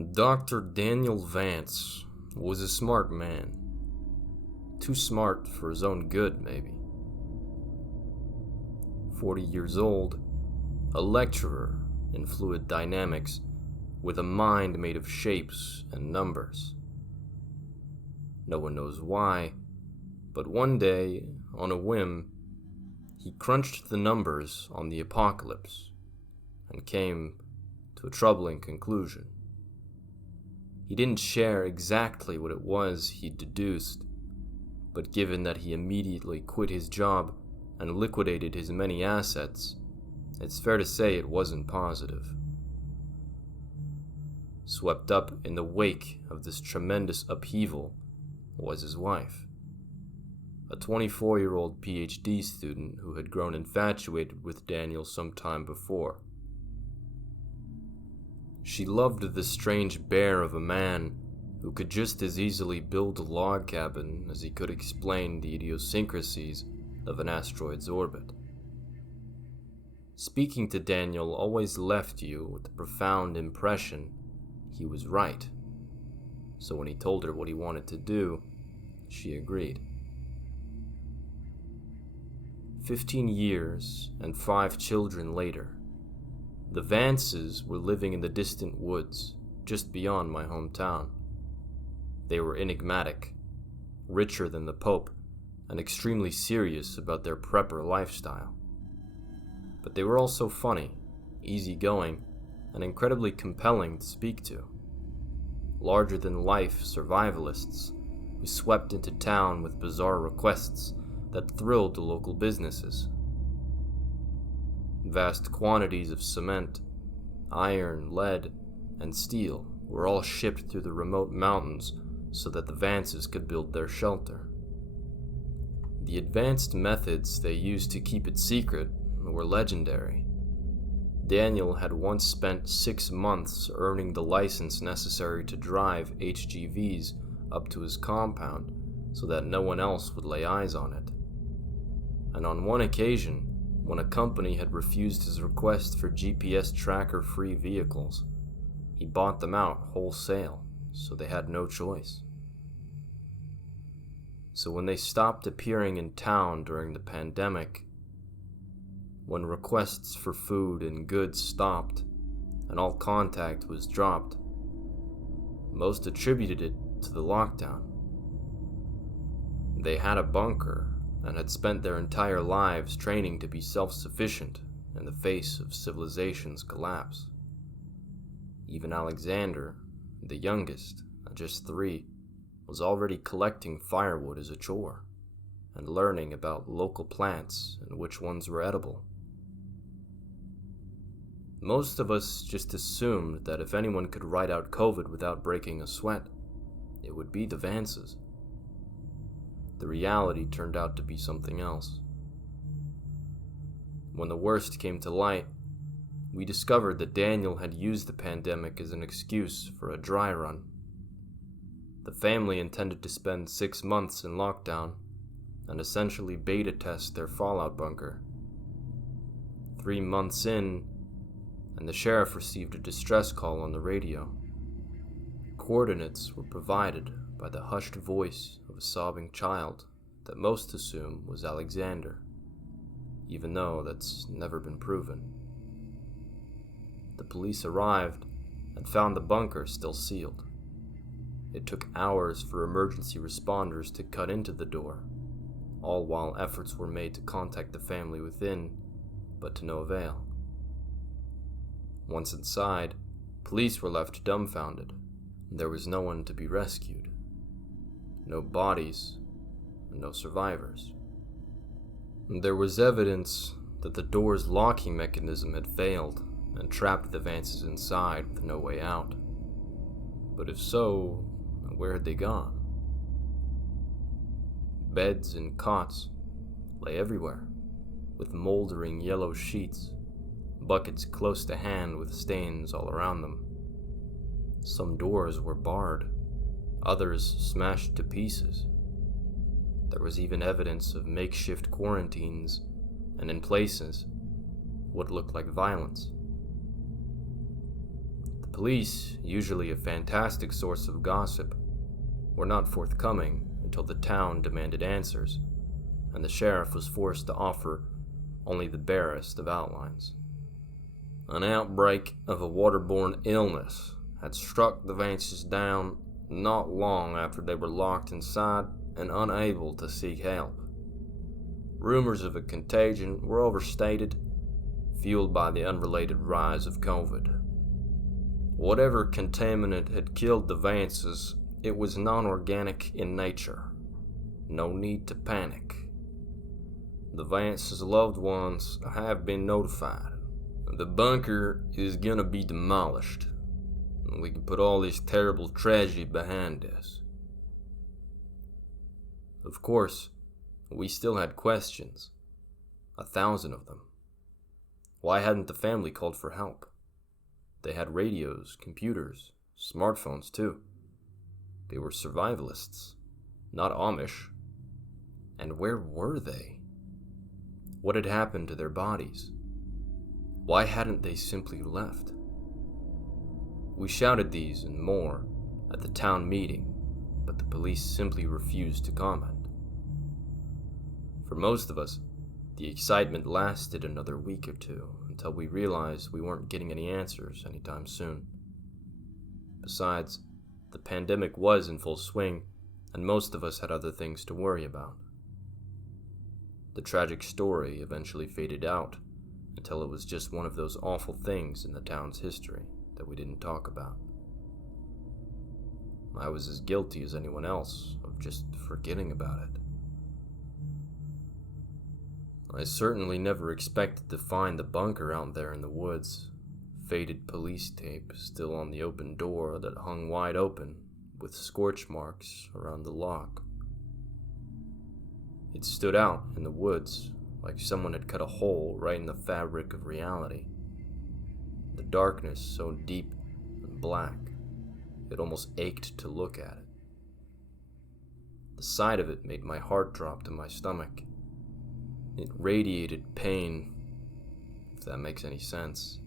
Dr. Daniel Vance was a smart man. Too smart for his own good, maybe. 40 years old, a lecturer in fluid dynamics with a mind made of shapes and numbers. No one knows why, but one day, on a whim, he crunched the numbers on the apocalypse and came to a troubling conclusion. He didn't share exactly what it was he'd deduced, but given that he immediately quit his job and liquidated his many assets, it's fair to say it wasn't positive. Swept up in the wake of this tremendous upheaval was his wife, a 24-year-old PhD student who had grown infatuated with Daniel some time before. She loved the strange bear of a man who could just as easily build a log cabin as he could explain the idiosyncrasies of an asteroid's orbit. Speaking to Daniel always left you with the profound impression he was right, so when he told her what he wanted to do, she agreed. 15 years and 5 children later, the Vances were living in the distant woods just beyond my hometown. They were enigmatic, richer than the Pope, and extremely serious about their prepper lifestyle. But they were also funny, easygoing, and incredibly compelling to speak to. Larger-than-life survivalists who swept into town with bizarre requests that thrilled the local businesses. Vast quantities of cement, iron, lead, and steel were all shipped through the remote mountains so that the Vances could build their shelter. The advanced methods they used to keep it secret were legendary. Daniel had once spent 6 months earning the license necessary to drive HGVs up to his compound so that no one else would lay eyes on it. And on one occasion, when a company had refused his request for GPS tracker-free vehicles, he bought them out wholesale, so they had no choice. So when they stopped appearing in town during the pandemic, when requests for food and goods stopped, and all contact was dropped, most attributed it to the lockdown. They had a bunker and had spent their entire lives training to be self-sufficient in the face of civilization's collapse. Even Alexander, the youngest, at just 3, was already collecting firewood as a chore and learning about local plants and which ones were edible. Most of us just assumed that if anyone could ride out COVID without breaking a sweat, it would be the Vances. The reality turned out to be something else. When the worst came to light, we discovered that Daniel had used the pandemic as an excuse for a dry run. The family intended to spend 6 months in lockdown and essentially beta test their fallout bunker. 3 months in, and the sheriff received a distress call on the radio. Coordinates were provided by the hushed voice of a sobbing child that most assume was Alexander, even though that's never been proven. The police arrived and found the bunker still sealed. It took hours for emergency responders to cut into the door, all while efforts were made to contact the family within, but to no avail. Once inside, police were left dumbfounded. There was no one to be rescued. No bodies, and no survivors. There was evidence that the door's locking mechanism had failed and trapped the Vances inside with no way out. But if so, where had they gone? Beds and cots lay everywhere, with moldering yellow sheets, buckets close to hand with stains all around them. Some doors were barred, others smashed to pieces. There was even evidence of makeshift quarantines, and in places, what looked like violence. The police, usually a fantastic source of gossip, were not forthcoming until the town demanded answers, and the sheriff was forced to offer only the barest of outlines. An outbreak of a waterborne illness had struck the Vances down not long after they were locked inside and unable to seek help. Rumors of a contagion were overstated, fueled by the unrelated rise of COVID. Whatever contaminant had killed the Vances, it was non-organic in nature. No need to panic. The Vances' loved ones have been notified. The bunker is gonna be demolished. We can put all this terrible tragedy behind us. Of course, we still had questions. 1,000 of them. Why hadn't the family called for help? They had radios, computers, smartphones too. They were survivalists, not Amish. And where were they? What had happened to their bodies? Why hadn't they simply left? We shouted these and more at the town meeting, but the police simply refused to comment. For most of us, the excitement lasted another week or two until we realized we weren't getting any answers anytime soon. Besides, the pandemic was in full swing, and most of us had other things to worry about. The tragic story eventually faded out until it was just one of those awful things in the town's history that we didn't talk about. I was as guilty as anyone else of just forgetting about it. I certainly never expected to find the bunker out there in the woods, faded police tape still on the open door that hung wide open with scorch marks around the lock. It stood out in the woods like someone had cut a hole right in the fabric of reality. The darkness so deep and black, it almost ached to look at it. The sight of it made my heart drop to my stomach. It radiated pain, if that makes any sense.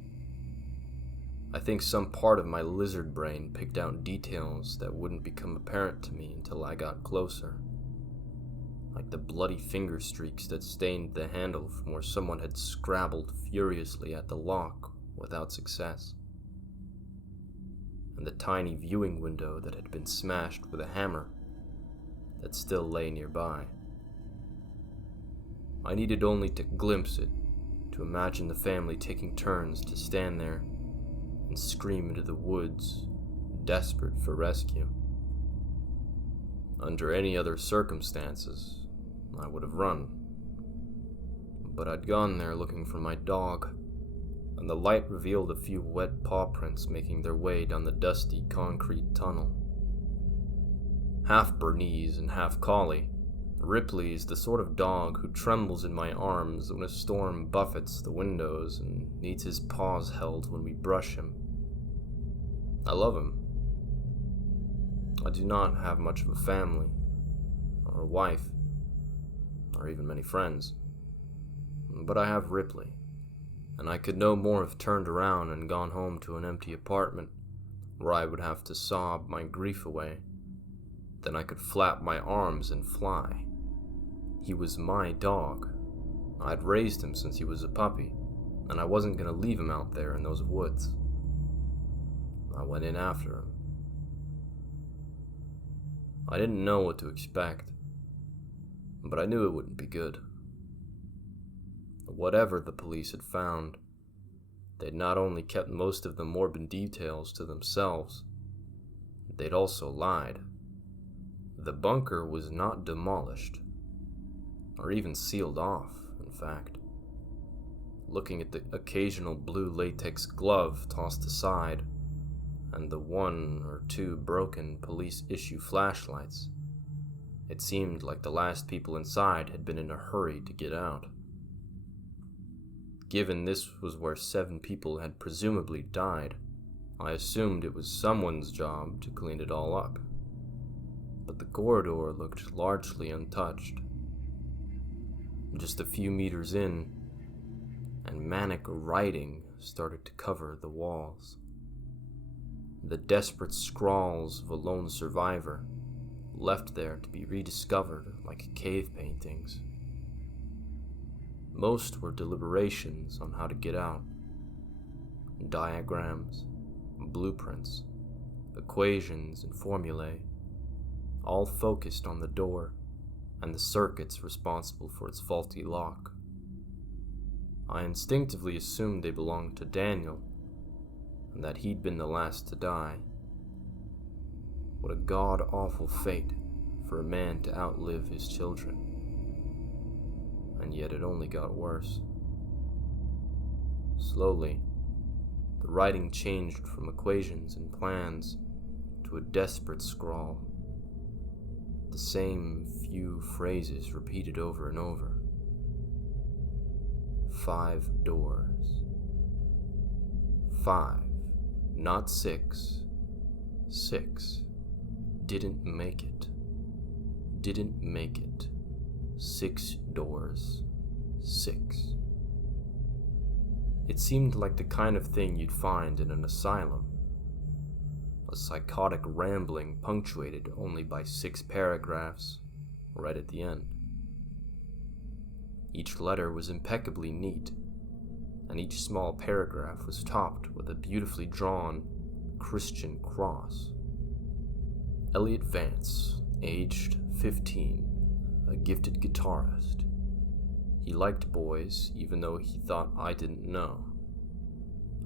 I think some part of my lizard brain picked out details that wouldn't become apparent to me until I got closer. Like the bloody finger streaks that stained the handle from where someone had scrabbled furiously at the lock without success. And the tiny viewing window that had been smashed with a hammer that still lay nearby. I needed only to glimpse it to imagine the family taking turns to stand there and scream into the woods, desperate for rescue. Under any other circumstances, I would have run. But I'd gone there looking for my dog, and the light revealed a few wet paw prints making their way down the dusty concrete tunnel. Half Bernese and half collie, Ripley is the sort of dog who trembles in my arms when a storm buffets the windows and needs his paws held when we brush him. I love him. I do not have much of a family, or a wife, or even many friends. But I have Ripley, and I could no more have turned around and gone home to an empty apartment where I would have to sob my grief away than I could flap my arms and fly. He was my dog. I'd raised him since he was a puppy, and I wasn't going to leave him out there in those woods. I went in after him. I didn't know what to expect, but I knew it wouldn't be good. Whatever the police had found, they'd not only kept most of the morbid details to themselves, they'd also lied. The bunker was not demolished, or even sealed off, in fact. Looking at the occasional blue latex glove tossed aside, and the 1 or 2 broken police-issue flashlights, it seemed like the last people inside had been in a hurry to get out. Given this was where 7 people had presumably died, I assumed it was someone's job to clean it all up. But the corridor looked largely untouched. Just a few meters in, and manic writing started to cover the walls. the desperate scrawls of a lone survivor, left there to be rediscovered like cave paintings. Most were deliberations on how to get out, diagrams, blueprints, equations, and formulae, all focused on the door and the circuits responsible for its faulty lock. I instinctively assumed they belonged to Daniel, and that he'd been the last to die. What a god-awful fate for a man to outlive his children. And yet it only got worse. Slowly, the writing changed from equations and plans to a desperate scrawl. The same few phrases repeated over and over. 5 doors. 5, not 6. 6. Didn't make it. Didn't make it. 6 doors. 6. It seemed like the kind of thing you'd find in an asylum. A psychotic rambling punctuated only by 6 paragraphs, right at the end. Each letter was impeccably neat, and each small paragraph was topped with a beautifully drawn Christian cross. Elliot Vance, aged 15, a gifted guitarist. He liked boys, even though he thought I didn't know.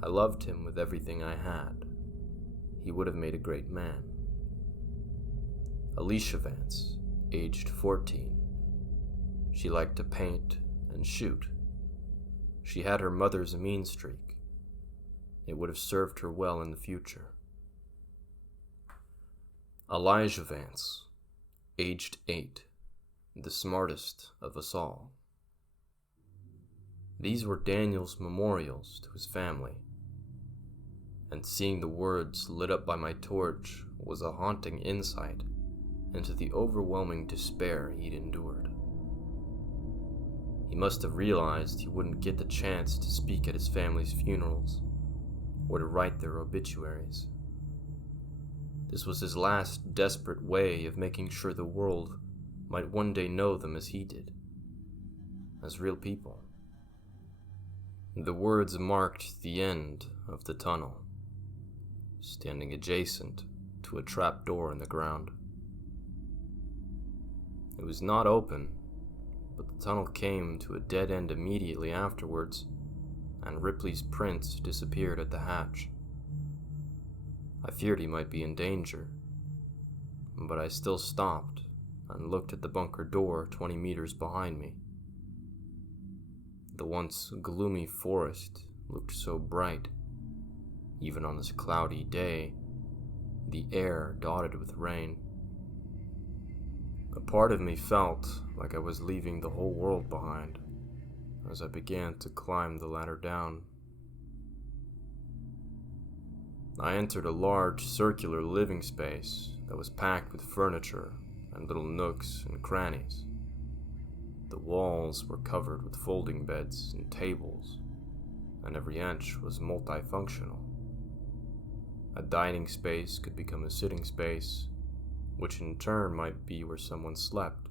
I loved him with everything I had. He would have made a great man. Alicia Vance, aged 14. She liked to paint and shoot. She had her mother's mean streak. It would have served her well in the future. Elijah Vance, aged 8, the smartest of us all. These were Daniel's memorials to his family, and seeing the words lit up by my torch was a haunting insight into the overwhelming despair he'd endured. He must have realized he wouldn't get the chance to speak at his family's funerals or to write their obituaries. This was his last desperate way of making sure the world might one day know them as he did, as real people. The words marked the end of the tunnel, standing adjacent to a trap door in the ground. It was not open, but the tunnel came to a dead end immediately afterwards, and Ripley's prints disappeared at the hatch. I feared he might be in danger, but I still stopped and looked at the bunker door 20 meters behind me. The once gloomy forest looked so bright, even on this cloudy day, the air dotted with rain. A part of me felt like I was leaving the whole world behind as I began to climb the ladder down. I entered a large circular living space that was packed with furniture and little nooks and crannies. The walls were covered with folding beds and tables, and every inch was multifunctional. A dining space could become a sitting space, which in turn might be where someone slept,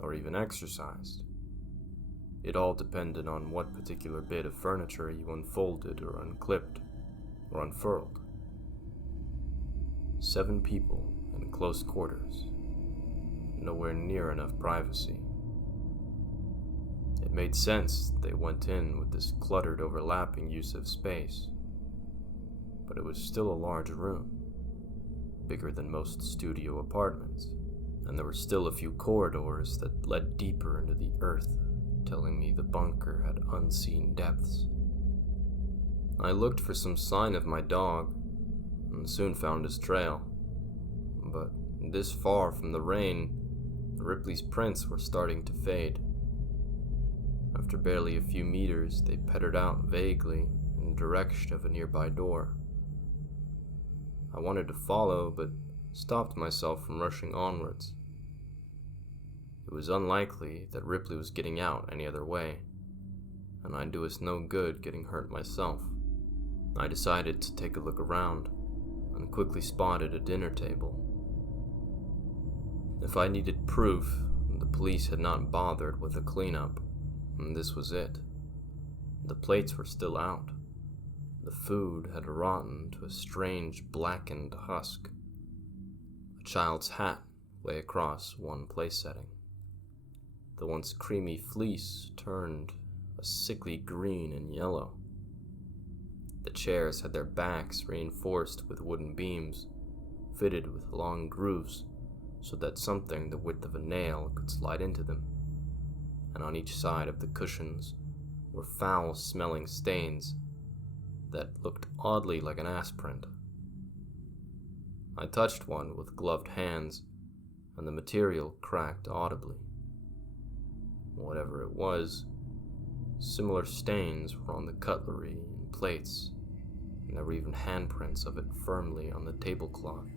or even exercised. It all depended on what particular bit of furniture you unfolded or unclipped or unfurled. 7 people in close quarters, nowhere near enough privacy. It made sense they went in with this cluttered, overlapping use of space, but it was still a large room, bigger than most studio apartments, and there were still a few corridors that led deeper into the earth, telling me the bunker had unseen depths. I looked for some sign of my dog, and soon found his trail, but this far from the rain, Ripley's prints were starting to fade. After barely a few meters, they pettered out vaguely in the direction of a nearby door. I wanted to follow, but stopped myself from rushing onwards. It was unlikely that Ripley was getting out any other way, and I'd do us no good getting hurt myself. I decided to take a look around, and quickly spotted a dinner table. If I needed proof, the police had not bothered with a cleanup, and this was it. The plates were still out. The food had rotten to a strange blackened husk. A child's hat lay across one place setting. The once creamy fleece turned a sickly green and yellow. The chairs had their backs reinforced with wooden beams, fitted with long grooves, so that something the width of a nail could slide into them, and on each side of the cushions were foul-smelling stains that looked oddly like an ass print. I touched one with gloved hands, and the material cracked audibly. Whatever it was, similar stains were on the cutlery and plates, and there were even handprints of it firmly on the tablecloth.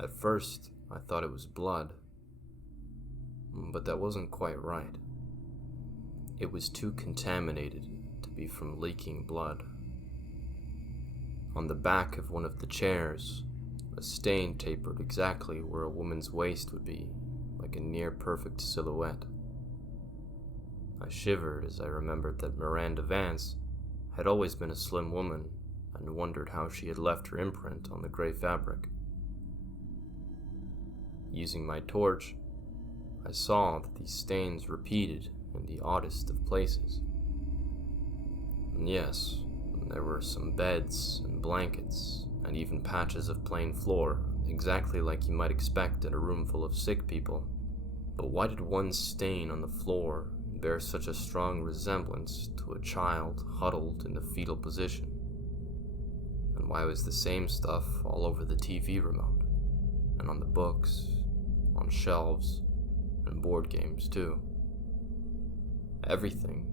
At first, I thought it was blood, but that wasn't quite right. It was too contaminated to be from leaking blood. On the back of one of the chairs, a stain tapered exactly where a woman's waist would be, like a near-perfect silhouette. I shivered as I remembered that Miranda Vance had always been a slim woman and wondered how she had left her imprint on the gray fabric. Using my torch, I saw that these stains repeated in the oddest of places. And yes, there were some beds and blankets and even patches of plain floor, exactly like you might expect in a room full of sick people. But why did one stain on the floor bear such a strong resemblance to a child huddled in the fetal position? And why was the same stuff all over the TV remote, and on the books, on shelves, and board games too? Everything,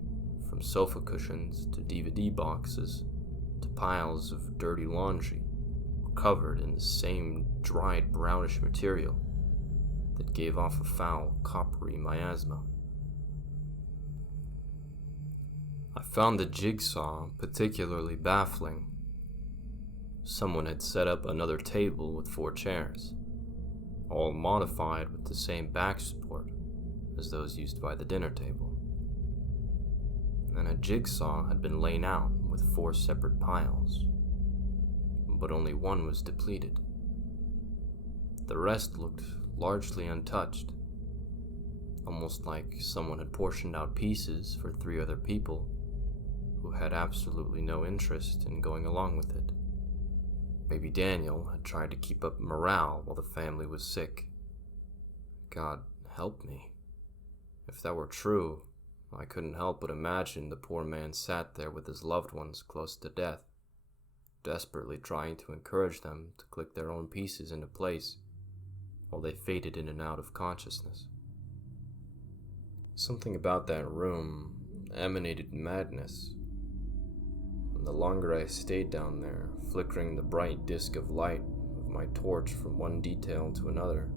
from sofa cushions to DVD boxes to piles of dirty laundry, were covered in the same dried brownish material that gave off a foul, coppery miasma. I found the jigsaw particularly baffling. Someone had set up another table with 4 chairs, all modified with the same back support as those used by the dinner table. And a jigsaw had been laid out with 4 separate piles, but only one was depleted. The rest looked largely untouched, almost like someone had portioned out pieces for 3 other people who had absolutely no interest in going along with it. Maybe Daniel had tried to keep up morale while the family was sick. God help me. If that were true, I couldn't help but imagine the poor man sat there with his loved ones close to death, desperately trying to encourage them to click their own pieces into place while they faded in and out of consciousness. Something about that room emanated madness, and the longer I stayed down there, flickering the bright disk of light of my torch from one detail to another,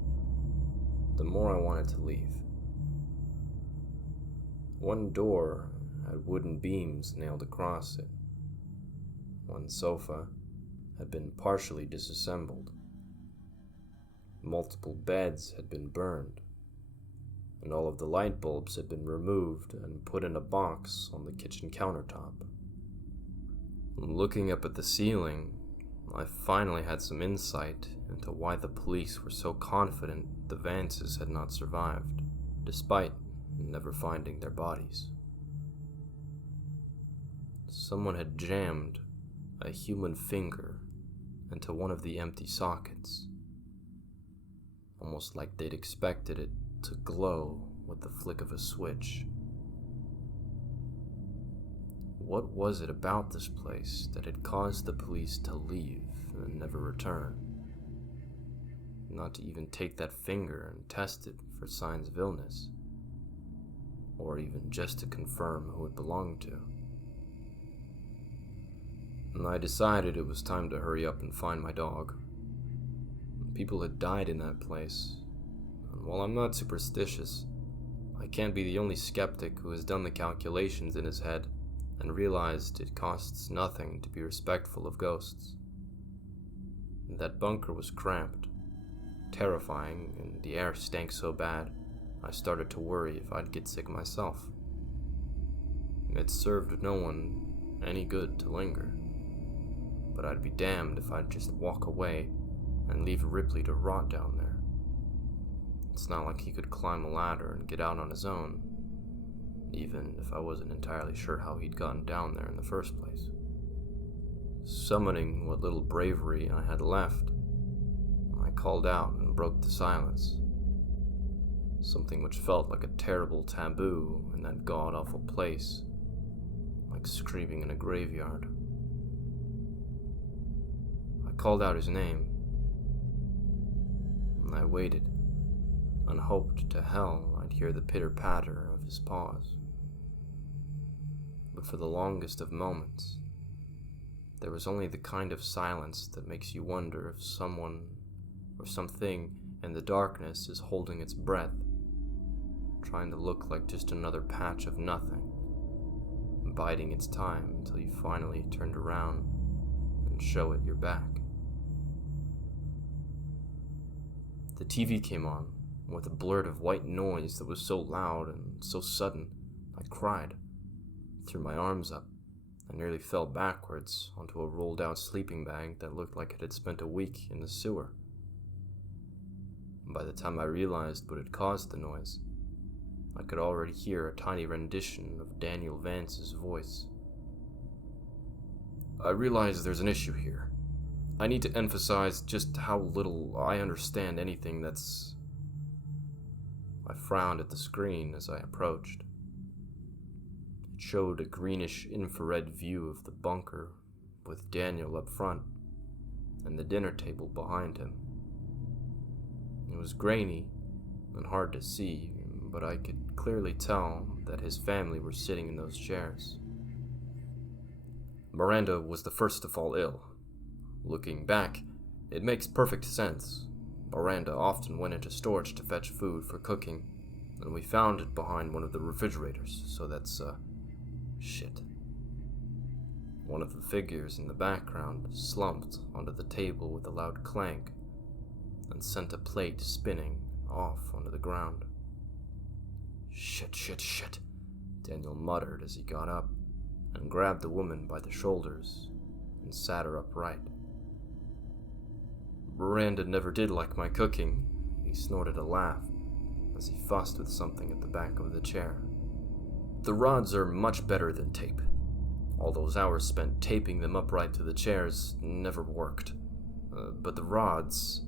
the more I wanted to leave. One door had wooden beams nailed across it. One sofa had been partially disassembled. Multiple beds had been burned, and all of the light bulbs had been removed and put in a box on the kitchen countertop. Looking up at the ceiling, I finally had some insight into why the police were so confident the Vances had not survived, despite never finding their bodies. Someone had jammed a human finger into one of the empty sockets, almost like they'd expected it to glow with the flick of a switch. What was it about this place that had caused the police to leave and never return? Not to even take that finger and test it for signs of illness, or even just to confirm who it belonged to. And I decided it was time to hurry up and find my dog. People had died in that place, and while I'm not superstitious, I can't be the only skeptic who has done the calculations in his head and realized it costs nothing to be respectful of ghosts. That bunker was cramped, terrifying, and the air stank so bad I started to worry if I'd get sick myself. It served no one any good to linger, but I'd be damned if I'd just walk away and leave Ripley to rot down there. It's not like he could climb a ladder and get out on his own, even if I wasn't entirely sure how he'd gotten down there in the first place. Summoning what little bravery I had left, I called out and broke the silence. Something which felt like a terrible taboo in that god-awful place, like screaming in a graveyard. I called out his name, and I waited, and hoped to hell I'd hear the pitter-patter of his paws. But for the longest of moments, there was only the kind of silence that makes you wonder if someone or something in the darkness is holding its breath, trying to look like just another patch of nothing, biding its time until you finally turned around and show it your back. The TV came on with a blurt of white noise that was so loud and so sudden, I cried, threw my arms up, and nearly fell backwards onto a rolled-out sleeping bag that looked like it had spent a week in the sewer. By the time I realized what had caused the noise, I could already hear a tiny rendition of Daniel Vance's voice. I realize there's an issue here. I need to emphasize just how little I understand anything that's... I frowned at the screen as I approached. It showed a greenish infrared view of the bunker, with Daniel up front, and the dinner table behind him. It was grainy and hard to see, but I could clearly tell that his family were sitting in those chairs. Miranda was the first to fall ill. Looking back, it makes perfect sense. Miranda often went into storage to fetch food for cooking, and we found it behind one of the refrigerators, so that's, shit. One of the figures in the background slumped onto the table with a loud clank, and sent a plate spinning off onto the ground. Shit, Daniel muttered as he got up and grabbed the woman by the shoulders and sat her upright. Miranda never did like my cooking, he snorted a laugh as he fussed with something at the back of the chair. The rods are much better than tape. All those hours spent taping them upright to the chairs never worked. But the rods,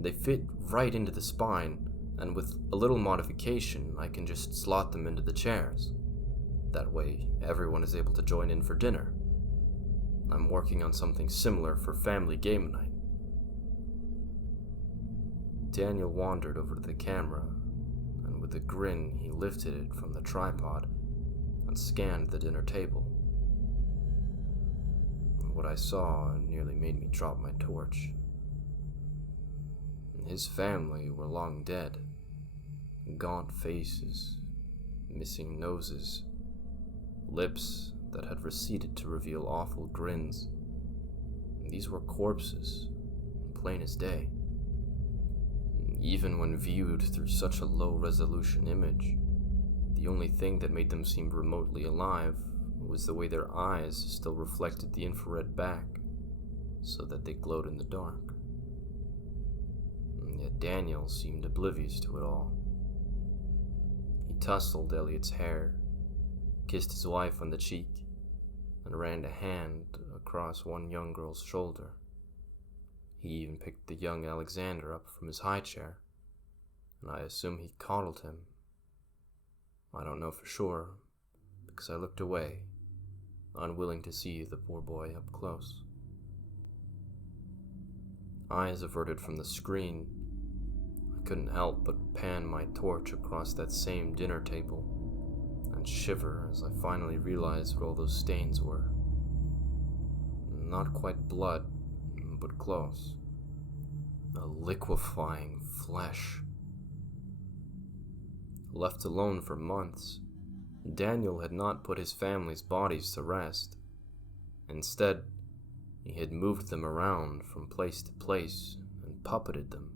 they fit right into the spine, and with a little modification, I can just slot them into the chairs. That way, everyone is able to join in for dinner. I'm working on something similar for family game night. Daniel wandered over to the camera, and with a grin, he lifted it from the tripod and scanned the dinner table. What I saw nearly made me drop my torch. His family were long dead. Gaunt faces, missing noses, lips that had receded to reveal awful grins. These were corpses, plain as day. Even when viewed through such a low-resolution image, the only thing that made them seem remotely alive was the way their eyes still reflected the infrared back, so that they glowed in the dark. Yet Daniel seemed oblivious to it all. He tousled Elliot's hair, kissed his wife on the cheek, and ran a hand across one young girl's shoulder. He even picked the young Alexander up from his high chair, and I assume he coddled him. I don't know for sure, because I looked away, unwilling to see the poor boy up close. Eyes averted from the screen, I couldn't help but pan my torch across that same dinner table and shiver as I finally realized what all those stains were. Not quite blood, but close. A liquefying flesh. Left alone for months, Daniel had not put his family's bodies to rest. Instead, He had moved them around from place to place and puppeted them,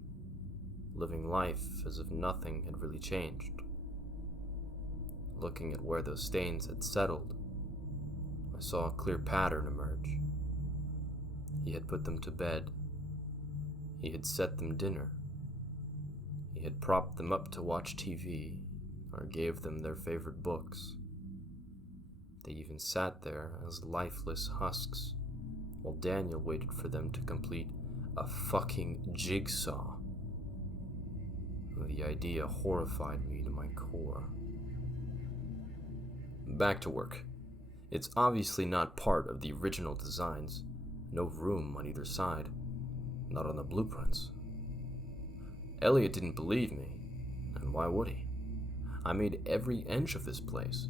living life as if nothing had really changed. Looking at where those stains had settled, I saw a clear pattern emerge. He had put them to bed. He had set them dinner. He had propped them up to watch TV or gave them their favorite books. They even sat there as lifeless husks while Daniel waited for them to complete a fucking jigsaw. The idea horrified me to my core. Back to work. It's obviously not part of the original designs. No room on either side. Not on the blueprints. Elliot didn't believe me, and why would he? I made every inch of this place,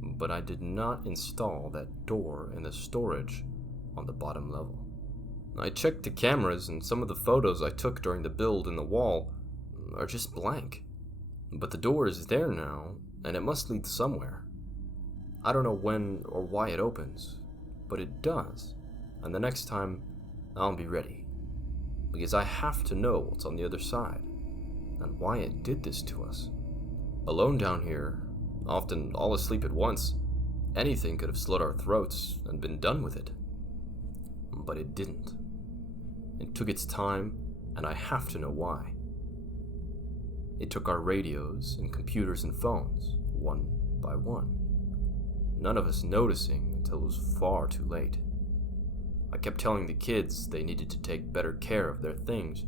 but I did not install that door in the storage on the bottom level. I checked the cameras, and some of the photos I took during the build in the wall are just blank. But the door is there now, and it must lead somewhere. I don't know when or why it opens, but it does, and the next time I'll be ready. Because I have to know what's on the other side, and why it did this to us. Alone down here, often all asleep at once, anything could have slit our throats and been done with it. But it didn't. It took its time, and I have to know why. It took our radios and computers and phones, one by one. None of us noticing until it was far too late. I kept telling the kids they needed to take better care of their things,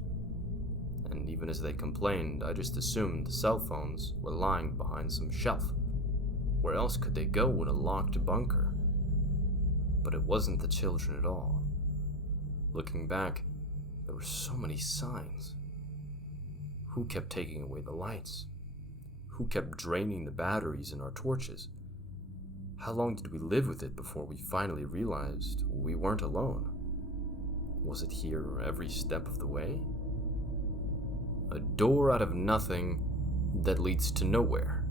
and even as they complained, I just assumed the cell phones were lying behind some shelf. Where else could they go in a locked bunker? But it wasn't the children at all. Looking back, there were so many signs. Who kept taking away the lights? Who kept draining the batteries in our torches? How long did we live with it before we finally realized we weren't alone? Was it here every step of the way? A door out of nothing that leads to nowhere.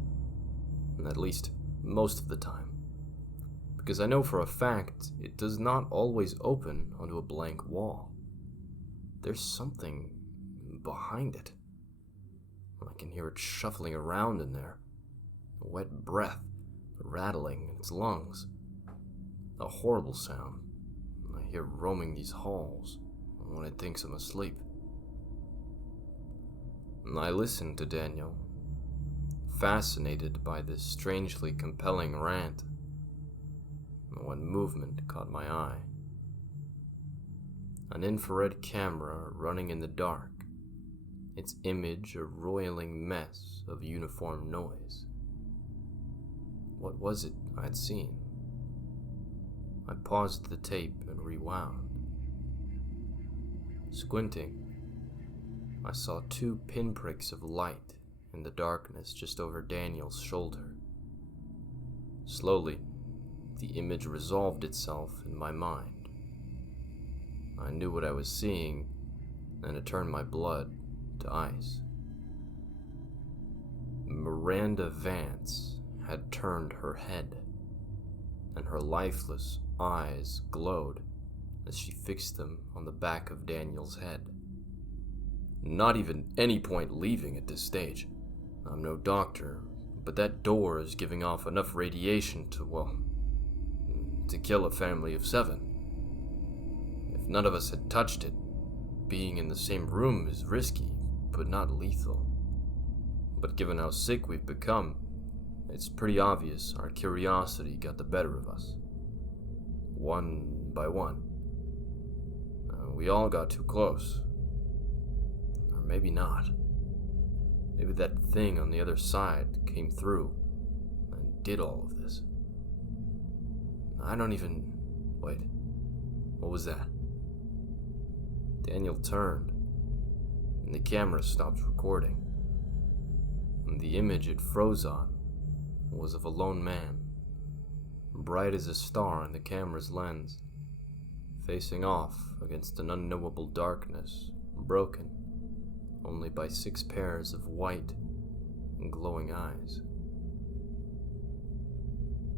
At least most of the time. Because I know for a fact it does not always open onto a blank wall. There's something behind it. I can hear it shuffling around in there. A wet breath rattling in its lungs. A horrible sound I hear roaming these halls when it thinks I'm asleep. I listened to Daniel, fascinated by this strangely compelling rant, when movement caught my eye. An infrared camera running in the dark, its image a roiling mess of uniform noise. What was it I had seen? I paused the tape and rewound. Squinting, I saw two pinpricks of light in the darkness just over Daniel's shoulder. Slowly, the image resolved itself in my mind. I knew what I was seeing, and it turned my blood to ice. Miranda Vance had turned her head, and her lifeless eyes glowed as she fixed them on the back of Daniel's head. Not even any point leaving at this stage. I'm no doctor, but that door is giving off enough radiation to kill a family of 7. If none of us had touched it, being in the same room is risky, but not lethal. But given how sick we've become, it's pretty obvious our curiosity got the better of us. One by one. We all got too close. Or maybe not. Maybe that thing on the other side came through and did all of this. Wait, what was that? Daniel turned, and the camera stopped recording. And the image it froze on was of a lone man, bright as a star in the camera's lens, facing off against an unknowable darkness, broken only by 6 pairs of white and glowing eyes.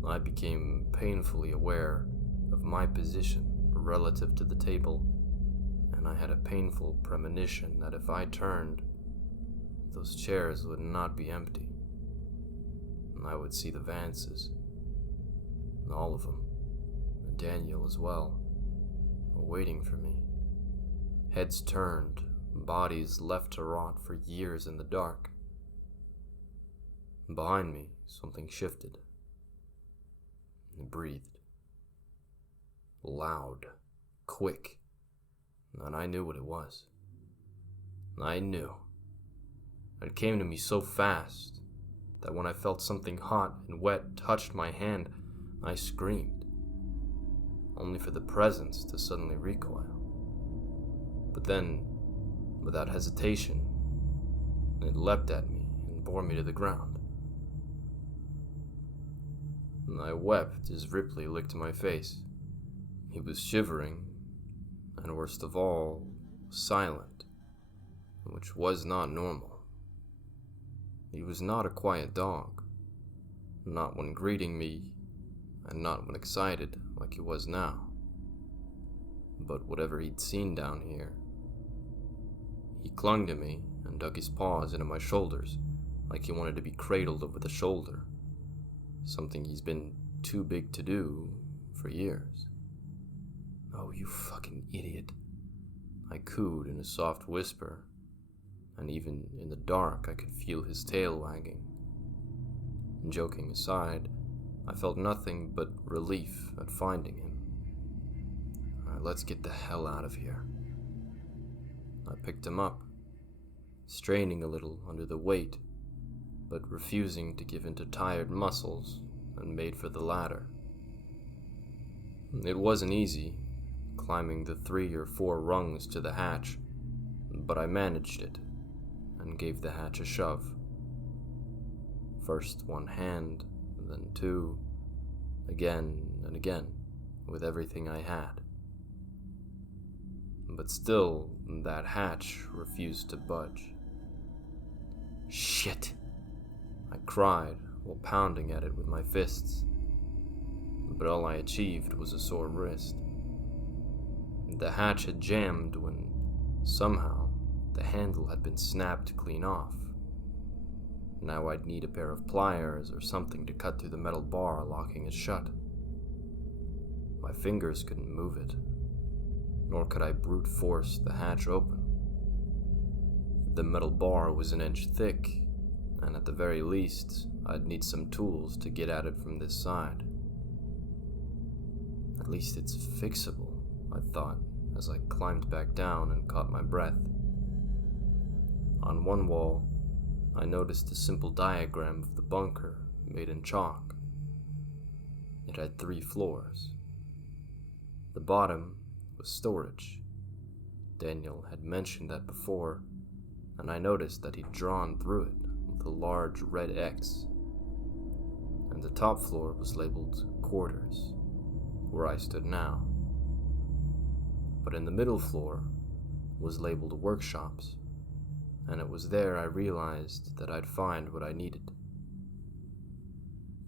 I became painfully aware of my position relative to the table, and I had a painful premonition that if I turned, those chairs would not be empty, and I would see the Vances, all of them, and Daniel as well, waiting for me. Heads turned, bodies left to rot for years in the dark. Behind me, something shifted. It breathed. Loud, quick, and I knew what it was. I knew. It came to me so fast that when I felt something hot and wet touched my hand, I screamed, only for the presence to suddenly recoil. But then, without hesitation, it leapt at me and bore me to the ground. I wept as Ripley licked my face. He was shivering, and worst of all, silent, which was not normal. He was not a quiet dog, not when greeting me, and not when excited like he was now. But whatever he'd seen down here, he clung to me and dug his paws into my shoulders like he wanted to be cradled over the shoulder, something he's been too big to do for years. "Oh, you fucking idiot," I cooed in a soft whisper, and even in the dark I could feel his tail wagging. Joking aside, I felt nothing but relief at finding him. "Alright, let's get the hell out of here." I picked him up, straining a little under the weight, but refusing to give in to tired muscles, and made for the ladder. It wasn't easy, climbing the 3 or 4 rungs to the hatch, but I managed it, and gave the hatch a shove. First one hand, then 2, again and again, with everything I had. But still, that hatch refused to budge. "Shit!" I cried while pounding at it with my fists, but all I achieved was a sore wrist. The hatch had jammed when, somehow, the handle had been snapped clean off. Now I'd need a pair of pliers or something to cut through the metal bar locking it shut. My fingers couldn't move it, nor could I brute force the hatch open. The metal bar was an inch thick, and at the very least, I'd need some tools to get at it from this side. At least it's fixable, I thought, as I climbed back down and caught my breath. On one wall, I noticed a simple diagram of the bunker made in chalk. It had 3 floors. The bottom was storage. Daniel had mentioned that before, and I noticed that he'd drawn through it with a large red X. And the top floor was labeled quarters, where I stood now. But in the middle floor was labeled workshops, and it was there I realized that I'd find what I needed.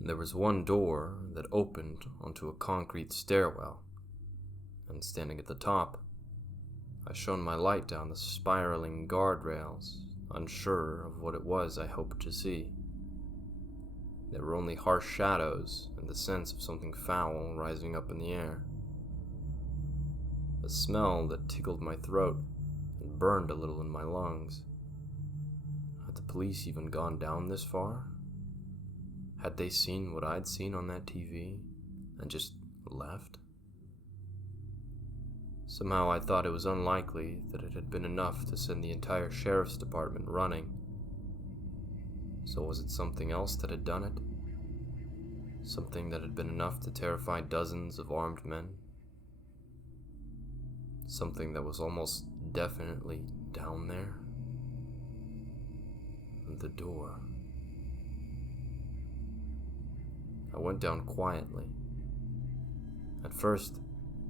There was one door that opened onto a concrete stairwell, and standing at the top, I shone my light down the spiraling guardrails, unsure of what it was I hoped to see. There were only harsh shadows and the sense of something foul rising up in the air. A smell that tickled my throat and burned a little in my lungs. Had the police even gone down this far? Had they seen what I'd seen on that TV and just left? Somehow I thought it was unlikely that it had been enough to send the entire sheriff's department running. So was it something else that had done it? Something that had been enough to terrify dozens of armed men? Something that was almost definitely down there? The door. I went down quietly. At first,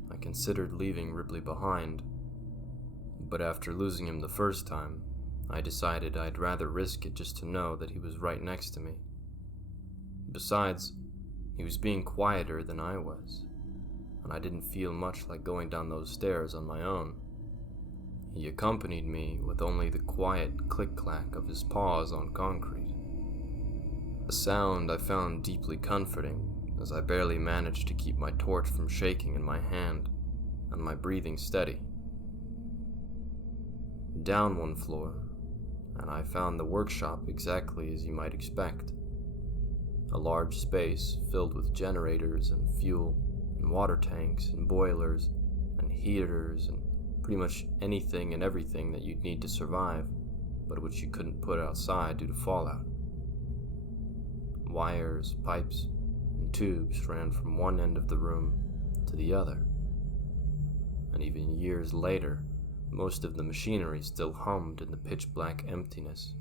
I considered leaving Ripley behind, but after losing him the first time, I decided I'd rather risk it just to know that he was right next to me. Besides, he was being quieter than I was, and I didn't feel much like going down those stairs on my own. He accompanied me with only the quiet click-clack of his paws on concrete. A sound I found deeply comforting, as I barely managed to keep my torch from shaking in my hand and my breathing steady. Down one floor, and I found the workshop exactly as you might expect. A large space filled with generators and fuel and water tanks and boilers and heaters and pretty much anything and everything that you'd need to survive, but which you couldn't put outside due to fallout. Wires, pipes, and tubes ran from one end of the room to the other. And even years later, most of the machinery still hummed in the pitch-black emptiness,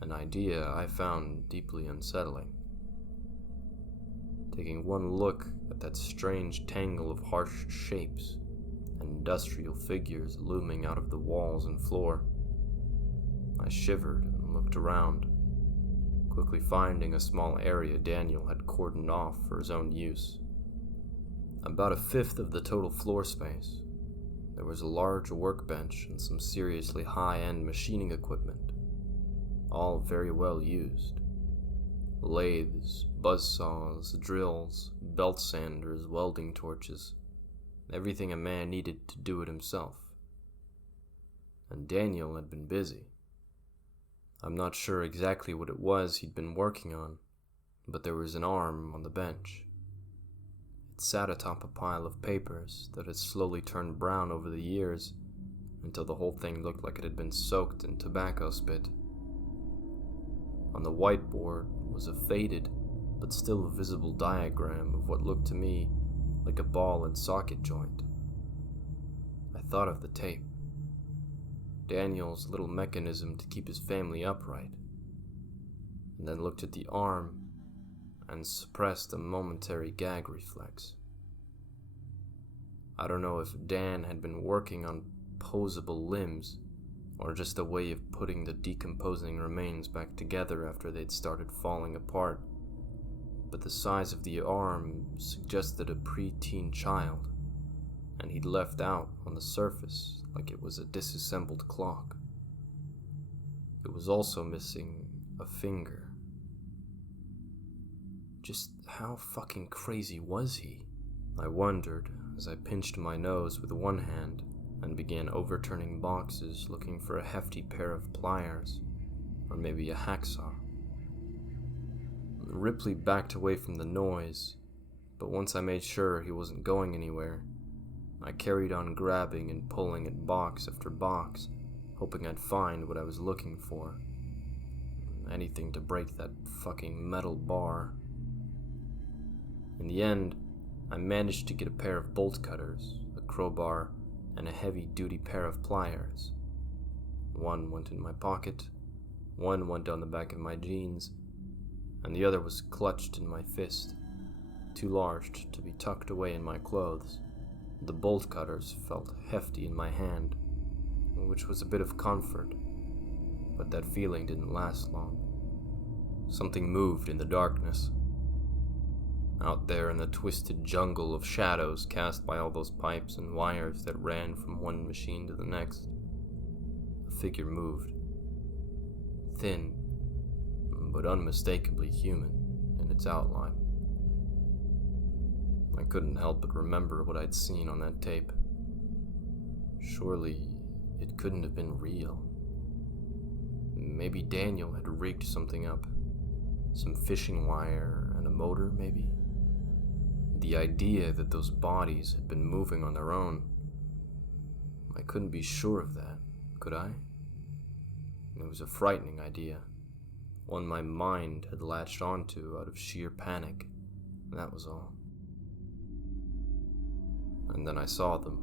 an idea I found deeply unsettling. Taking one look at that strange tangle of harsh shapes and industrial figures looming out of the walls and floor, I shivered and looked around, quickly finding a small area Daniel had cordoned off for his own use. About a fifth of the total floor space, there was a large workbench and some seriously high-end machining equipment, all very well used. Lathes, buzzsaws, drills, belt sanders, welding torches, everything a man needed to do it himself. And Daniel had been busy. I'm not sure exactly what it was he'd been working on, but there was an arm on the bench. It sat atop a pile of papers that had slowly turned brown over the years until the whole thing looked like it had been soaked in tobacco spit. On the whiteboard was a faded but still visible diagram of what looked to me like a ball and socket joint. I thought of the tape, Daniel's little mechanism to keep his family upright, and then looked at the arm and suppressed a momentary gag reflex. I don't know if Dan had been working on posable limbs, or just a way of putting the decomposing remains back together after they'd started falling apart, but the size of the arm suggested a pre-teen child, and he'd left out on the surface like it was a disassembled clock. It was also missing a finger. Just how fucking crazy was he? I wondered as I pinched my nose with one hand and began overturning boxes looking for a hefty pair of pliers, or maybe a hacksaw. Ripley backed away from the noise, but once I made sure he wasn't going anywhere, I carried on grabbing and pulling at box after box, hoping I'd find what I was looking for. Anything to break that fucking metal bar. In the end, I managed to get a pair of bolt cutters, a crowbar, and a heavy-duty pair of pliers. One went in my pocket, one went down the back of my jeans, and the other was clutched in my fist, too large to be tucked away in my clothes. The bolt cutters felt hefty in my hand, which was a bit of comfort, but that feeling didn't last long. Something moved in the darkness. Out there in the twisted jungle of shadows cast by all those pipes and wires that ran from one machine to the next, a figure moved. Thin, but unmistakably human in its outline. I couldn't help but remember what I'd seen on that tape. Surely it couldn't have been real. Maybe Daniel had rigged something up. Some fishing wire and a motor, maybe? The idea that those bodies had been moving on their own. I couldn't be sure of that, could I? It was a frightening idea, one my mind had latched onto out of sheer panic, that was all. And then I saw them.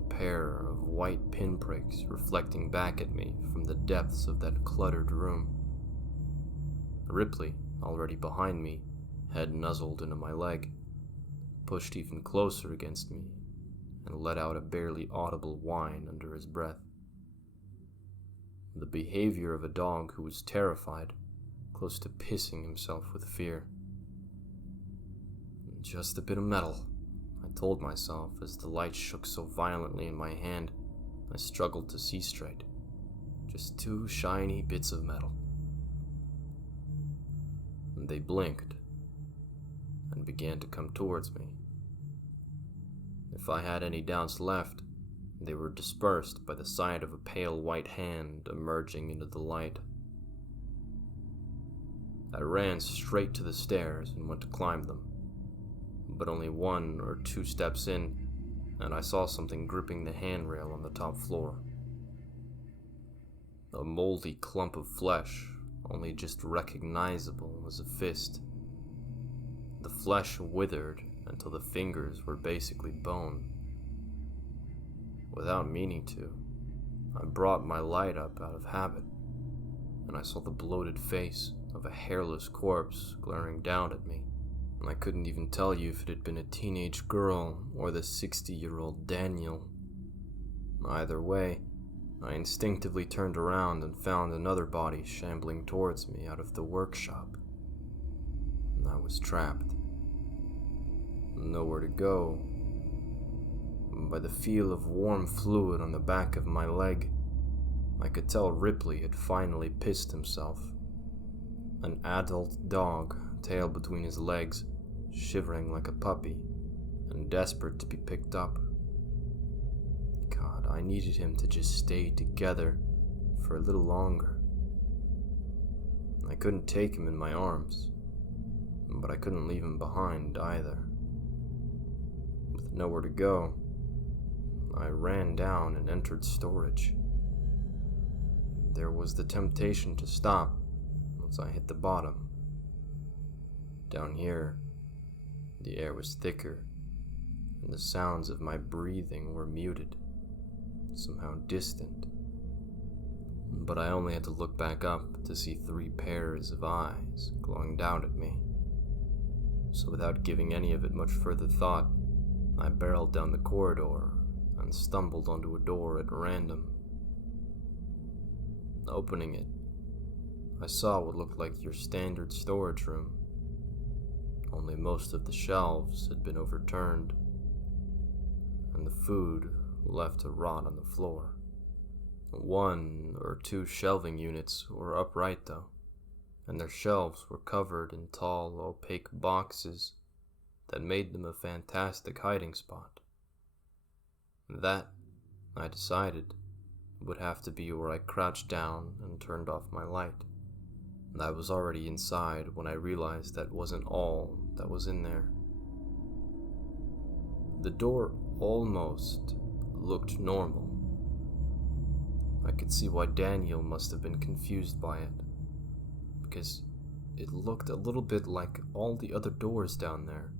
A pair of white pinpricks reflecting back at me from the depths of that cluttered room. Ripley, already behind me, head nuzzled into my leg, pushed even closer against me, and let out a barely audible whine under his breath. The behavior of a dog who was terrified, close to pissing himself with fear. Just a bit of metal, I told myself as the light shook so violently in my hand I struggled to see straight. Just 2 shiny bits of metal. And they blinked and began to come towards me. If I had any doubts left, they were dispersed by the sight of a pale white hand emerging into the light. I ran straight to the stairs and went to climb them, but only 1 or 2 steps in, and I saw something gripping the handrail on the top floor. A moldy clump of flesh, only just recognizable as a fist. The flesh withered until the fingers were basically bone. Without meaning to, I brought my light up out of habit, and I saw the bloated face of a hairless corpse glaring down at me. I couldn't even tell you if it had been a teenage girl or the 60-year-old Daniel. Either way, I instinctively turned around and found another body shambling towards me out of the workshop. And I was trapped. Nowhere to go. By the feel of warm fluid on the back of my leg, I could tell Ripley had finally pissed himself. An adult dog, tail between his legs, shivering like a puppy, and desperate to be picked up. God, I needed him to just stay together for a little longer. I couldn't take him in my arms, but I couldn't leave him behind either. With nowhere to go, I ran down and entered storage. There was the temptation to stop once I hit the bottom. Down here, the air was thicker, and the sounds of my breathing were muted, somehow distant. But I only had to look back up to see 3 pairs of eyes glowing down at me. So without giving any of it much further thought, I barreled down the corridor and stumbled onto a door at random. Opening it, I saw what looked like your standard storage room. Only most of the shelves had been overturned, and the food left to rot on the floor. 1 or 2 shelving units were upright though, and their shelves were covered in tall, opaque boxes that made them a fantastic hiding spot. That, I decided, would have to be where I crouched down and turned off my light. And I was already inside when I realized that wasn't all that was in there. The door almost looked normal. I could see why Daniel must have been confused by it, because it looked a little bit like all the other doors down there.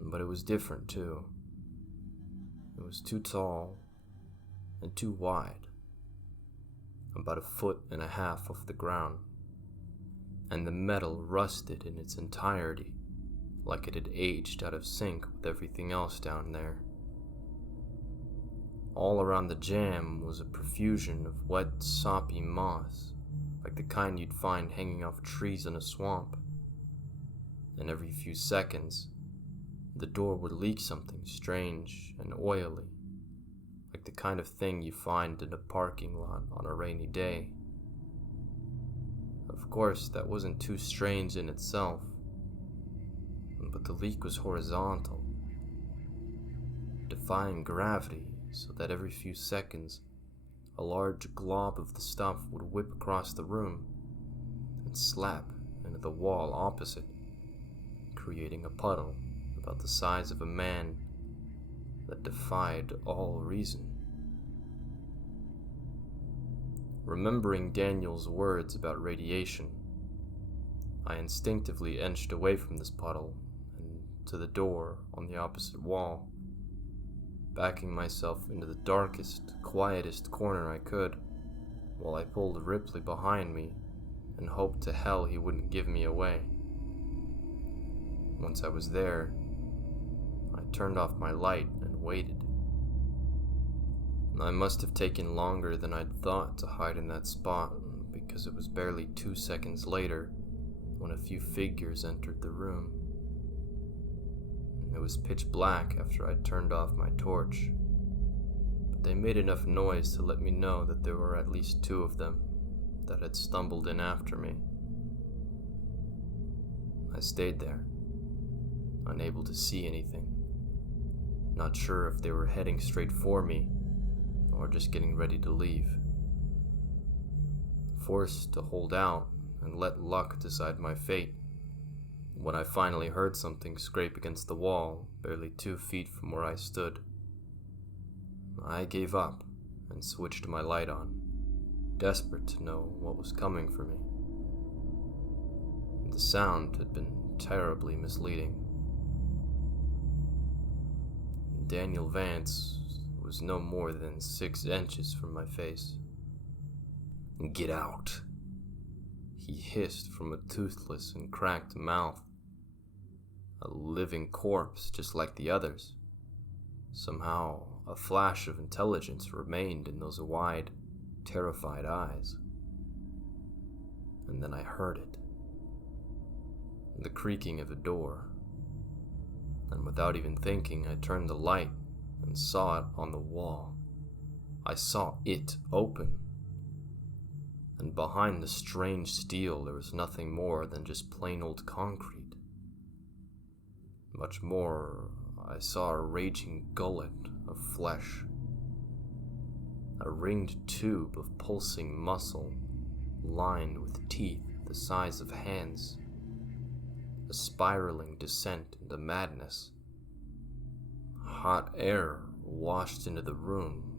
But it was different too. It was too tall and too wide, about 1.5 feet off the ground, and the metal rusted in its entirety, like it had aged out of sync with everything else down there. All around the jamb was a profusion of wet, soppy moss, like the kind you'd find hanging off trees in a swamp. And every few seconds, the door would leak something strange and oily, like the kind of thing you find in a parking lot on a rainy day. Of course, that wasn't too strange in itself, but the leak was horizontal, defying gravity, so that every few seconds, a large glob of the stuff would whip across the room and slap into the wall opposite, creating a puddle about the size of a man that defied all reason. Remembering Daniel's words about radiation, I instinctively inched away from this puddle and to the door on the opposite wall, backing myself into the darkest, quietest corner I could, while I pulled Ripley behind me and hoped to hell he wouldn't give me away. Once I was there, I turned off my light and waited. I must have taken longer than I'd thought to hide in that spot, because it was barely 2 seconds later when a few figures entered the room. was pitch black after I'd turned off my torch, but they made enough noise to let me know that there were at least 2 of them that had stumbled in after me. I stayed there, unable to see anything, not sure if they were heading straight for me or just getting ready to leave. Forced to hold out and let luck decide my fate, when I finally heard something scrape against the wall barely 2 feet from where I stood. I gave up and switched my light on, desperate to know what was coming for me. The sound had been terribly misleading. Daniel Vance was no more than 6 inches from my face. "Get out," he hissed from a toothless and cracked mouth. A living corpse just like the others. Somehow, a flash of intelligence remained in those wide, terrified eyes. And then I heard it. The creaking of a door. And without even thinking, I turned the light and saw it on the wall. I saw it open. And behind the strange steel, there was nothing more than just plain old concrete. Much more, I saw a raging gullet of flesh. A ringed tube of pulsing muscle, lined with teeth the size of hands. A spiraling descent into madness. Hot air washed into the room,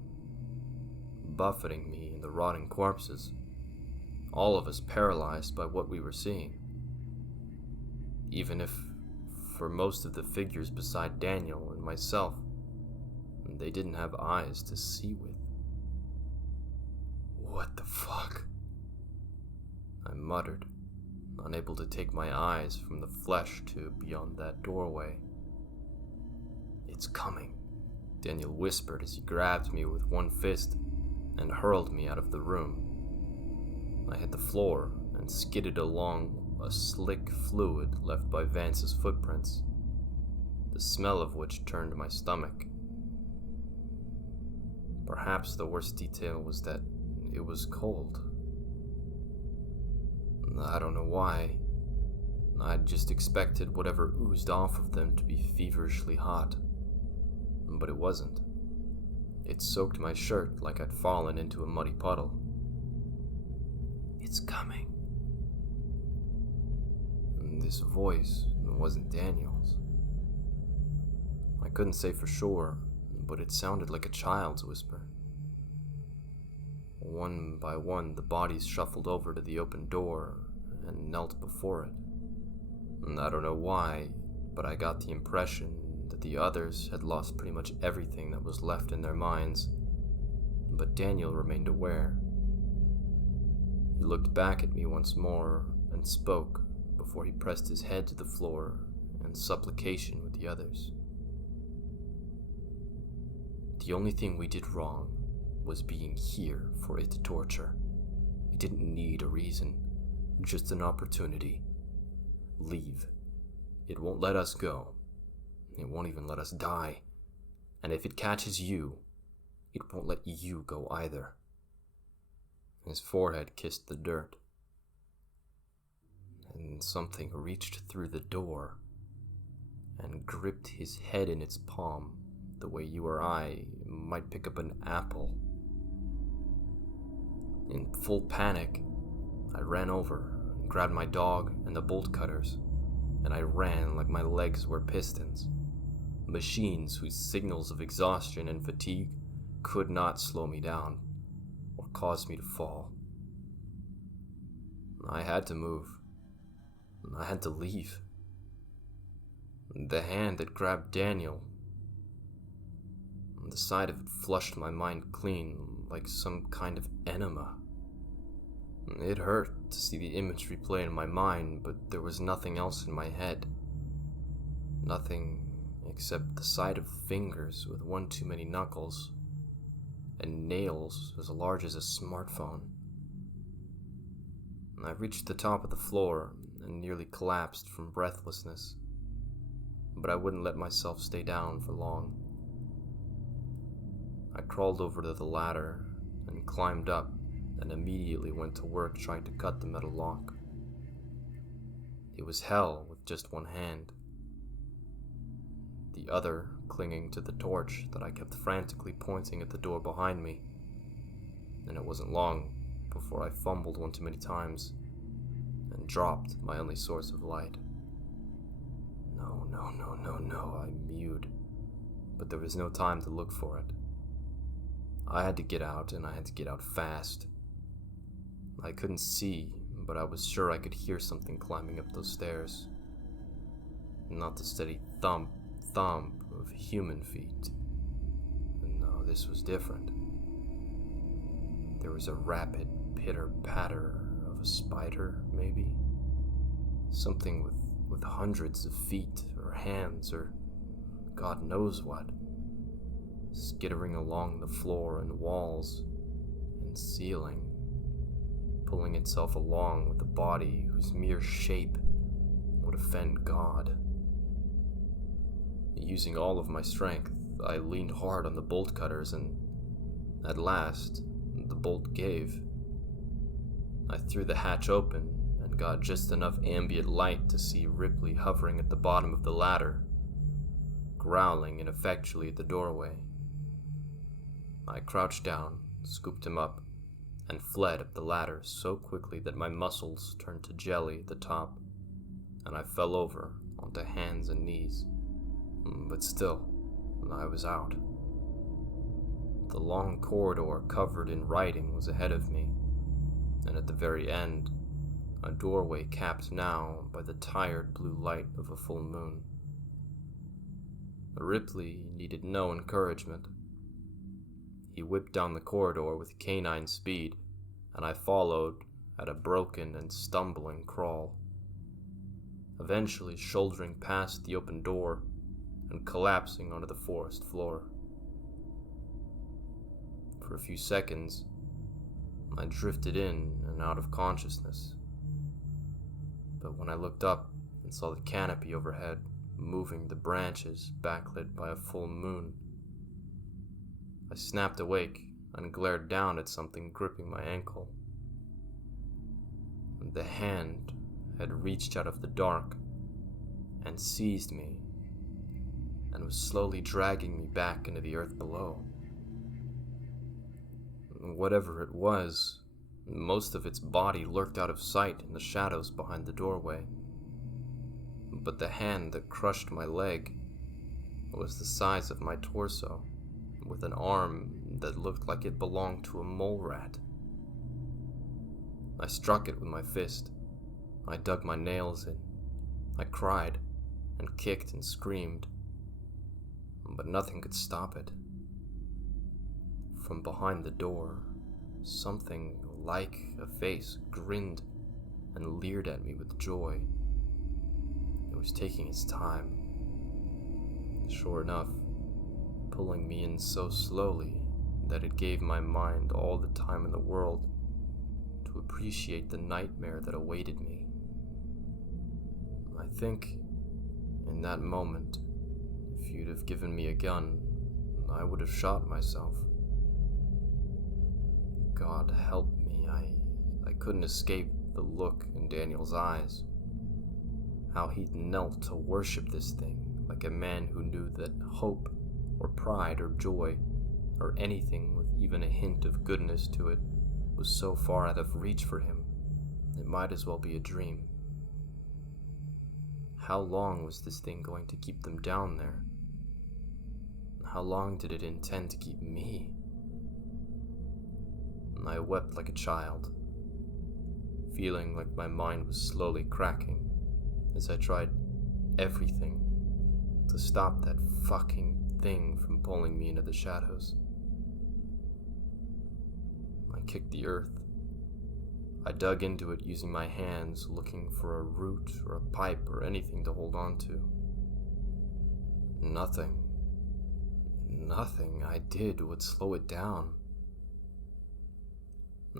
buffeting me and the rotting corpses, all of us paralyzed by what we were seeing. Even if, for most of the figures beside Daniel and myself, they didn't have eyes to see with. "What the fuck?" I muttered, unable to take my eyes from the flesh tube beyond that doorway. "It's coming," Daniel whispered as he grabbed me with one fist and hurled me out of the room. I hit the floor and skidded along a slick fluid left by Vance's footprints, the smell of which turned my stomach. Perhaps the worst detail was that it was cold. I don't know why. I'd just expected whatever oozed off of them to be feverishly hot. But it wasn't. It soaked my shirt like I'd fallen into a muddy puddle. "It's coming." And this voice wasn't Daniel's. I couldn't say for sure, but it sounded like a child's whisper. One by one, the bodies shuffled over to the open door and knelt before it. And I don't know why, but I got the impression that the others had lost pretty much everything that was left in their minds. But Daniel remained aware. He looked back at me once more and spoke before he pressed his head to the floor in supplication with the others. "The only thing we did wrong was being here for it to torture. It didn't need a reason, just an opportunity. Leave. It won't let us go. It won't even let us die. And if it catches you, it won't let you go either." His forehead kissed the dirt. And something reached through the door and gripped his head in its palm the way you or I might pick up an apple. In full panic, I ran over and grabbed my dog and the bolt cutters, and I ran like my legs were pistons, machines whose signals of exhaustion and fatigue could not slow me down or cause me to fall. I had to move. I had to leave. The hand that grabbed Daniel, the sight of it flushed my mind clean like some kind of enema. It hurt to see the imagery play in my mind, but there was nothing else in my head. Nothing except the sight of fingers with one too many knuckles, and nails as large as a smartphone. I reached the top of the floor and nearly collapsed from breathlessness. but I wouldn't let myself stay down for long. I crawled over to the ladder and climbed up, and immediately went to work trying to cut the metal lock. It was hell with just one hand, the other clinging to the torch that I kept frantically pointing at the door behind me, and it wasn't long before I fumbled one too many times and dropped my only source of light. No, I mewed, but there was no time to look for it. I had to get out, and I had to get out fast. I couldn't see, but I was sure I could hear something climbing up those stairs. Not the steady thump of human feet. No, this was different. There was a rapid pitter-patter of a spider, maybe? Something with hundreds of feet, or hands, or God knows what, skittering along the floor and walls and ceiling, pulling itself along with a body whose mere shape would offend God. Using all of my strength, I leaned hard on the bolt cutters, and at last, the bolt gave. I threw the hatch open and got just enough ambient light to see Ripley hovering at the bottom of the ladder, growling ineffectually at the doorway. I crouched down, scooped him up, and fled up the ladder so quickly that my muscles turned to jelly at the top, and I fell over onto hands and knees. But still, I was out. The long corridor covered in writing was ahead of me, and at the very end, a doorway capped now by the tired blue light of a full moon. Ripley needed no encouragement. He whipped down the corridor with canine speed, and I followed at a broken and stumbling crawl, eventually shouldering past the open door and collapsing onto the forest floor. For a few seconds, I drifted in and out of consciousness, but when I looked up and saw the canopy overhead moving the branches backlit by a full moon, I snapped awake and glared down at something gripping my ankle. The hand had reached out of the dark and seized me and was slowly dragging me back into the earth below. Whatever it was, most of its body lurked out of sight in the shadows behind the doorway. But the hand that crushed my leg was the size of my torso, with an arm that looked like it belonged to a mole rat. I struck it with my fist. I dug my nails in. I cried and kicked and screamed, but nothing could stop it. From behind the door, something like a face grinned and leered at me with joy. It was taking its time. Sure enough, pulling me in so slowly that it gave my mind all the time in the world to appreciate the nightmare that awaited me. I think, in that moment, if you'd have given me a gun, I would have shot myself. God help me, I couldn't escape the look in Daniel's eyes. How he'd knelt to worship this thing like a man who knew that hope or pride or joy or anything with even a hint of goodness to it was so far out of reach for him, it might as well be a dream. How long was this thing going to keep them down there? How long did it intend to keep me? I wept like a child, feeling like my mind was slowly cracking as I tried everything to stop that fucking thing from pulling me into the shadows. I kicked the earth. I dug into it using my hands, looking for a root or a pipe or anything to hold on to. Nothing I did would slow it down.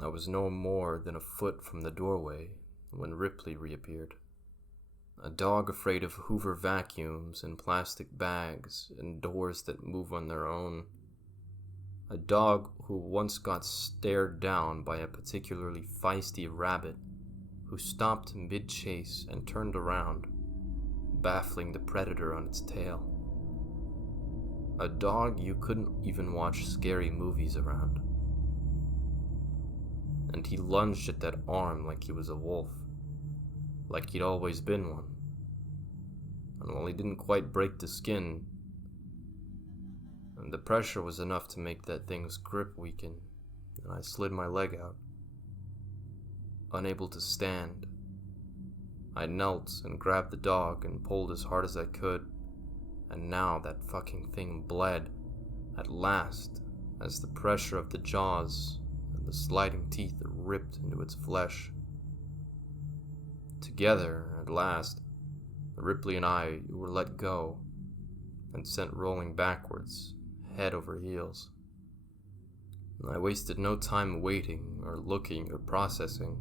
I was no more than a foot from the doorway when Ripley reappeared. A dog afraid of Hoover vacuums and plastic bags and doors that move on their own. A dog who once got stared down by a particularly feisty rabbit who stopped mid-chase and turned around, baffling the predator on its tail. A dog you couldn't even watch scary movies around. And he lunged at that arm like he was a wolf, like he'd always been one. And while he didn't quite break the skin, and the pressure was enough to make that thing's grip weaken, and I slid my leg out. Unable to stand, I knelt and grabbed the dog and pulled as hard as I could, and now that fucking thing bled, at last, as the pressure of the jaws and the sliding teeth ripped into its flesh. Together, at last, Ripley and I were let go and sent rolling backwards, head over heels. I wasted no time waiting or looking or processing.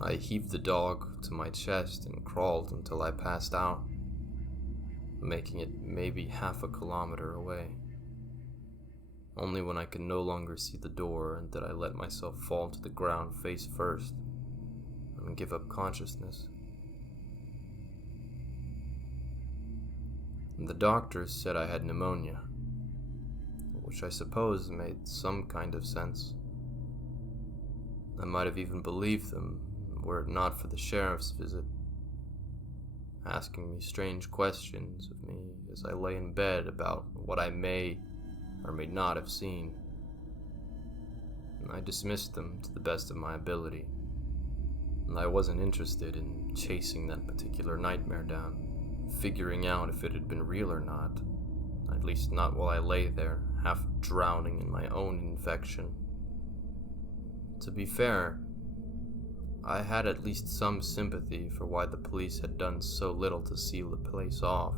I heaved the dog to my chest and crawled until I passed out, making it maybe half a kilometer away. Only when I could no longer see the door did I let myself fall to the ground face first and give up consciousness. The doctors said I had pneumonia, which I suppose made some kind of sense. I might have even believed them were it not for the sheriff's visit, asking me strange questions of me as I lay in bed about what I may or may not have seen. I dismissed them to the best of my ability, and I wasn't interested in chasing that particular nightmare down, figuring out if it had been real or not, at least not while I lay there, half drowning in my own infection. To be fair, I had at least some sympathy for why the police had done so little to seal the place off.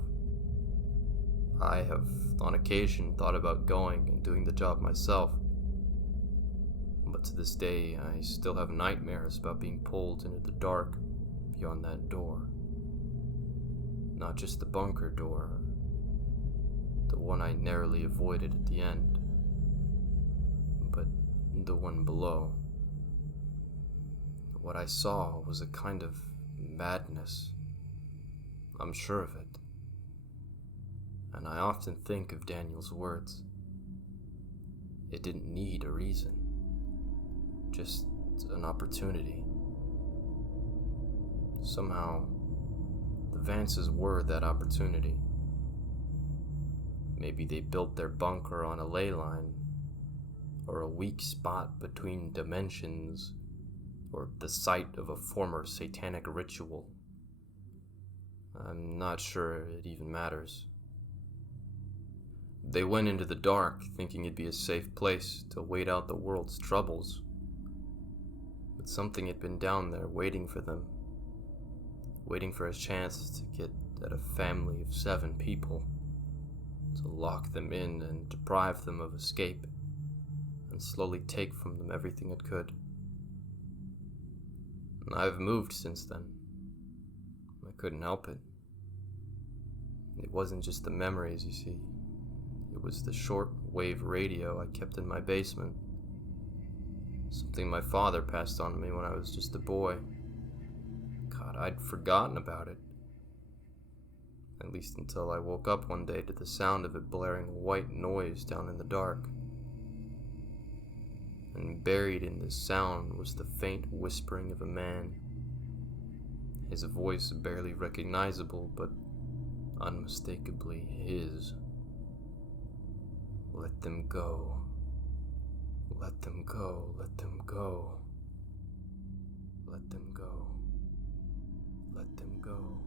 I have, on occasion, thought about going and doing the job myself, but to this day I still have nightmares about being pulled into the dark beyond that door. Not just the bunker door, the one I narrowly avoided at the end, but the one below. What I saw was a kind of madness. I'm sure of it. And I often think of Daniel's words. It didn't need a reason, just an opportunity. Somehow, the Vances were that opportunity. Maybe they built their bunker on a ley line, or a weak spot between dimensions, or the site of a former satanic ritual. I'm not sure it even matters. They went into the dark thinking it'd be a safe place to wait out the world's troubles. But something had been down there waiting for them, waiting for a chance to get at a family of 7 people, to lock them in and deprive them of escape, and slowly take from them everything it could. And I've moved since then. I couldn't help it. It wasn't just the memories, you see. It was the short-wave radio I kept in my basement. Something my father passed on to me when I was just a boy. God, I'd forgotten about it. At least until I woke up one day to the sound of it blaring white noise down in the dark. And buried in this sound was the faint whispering of a man. His voice barely recognizable, but unmistakably his. Let them go. Let them go. Let them go. Let them go. Let them go.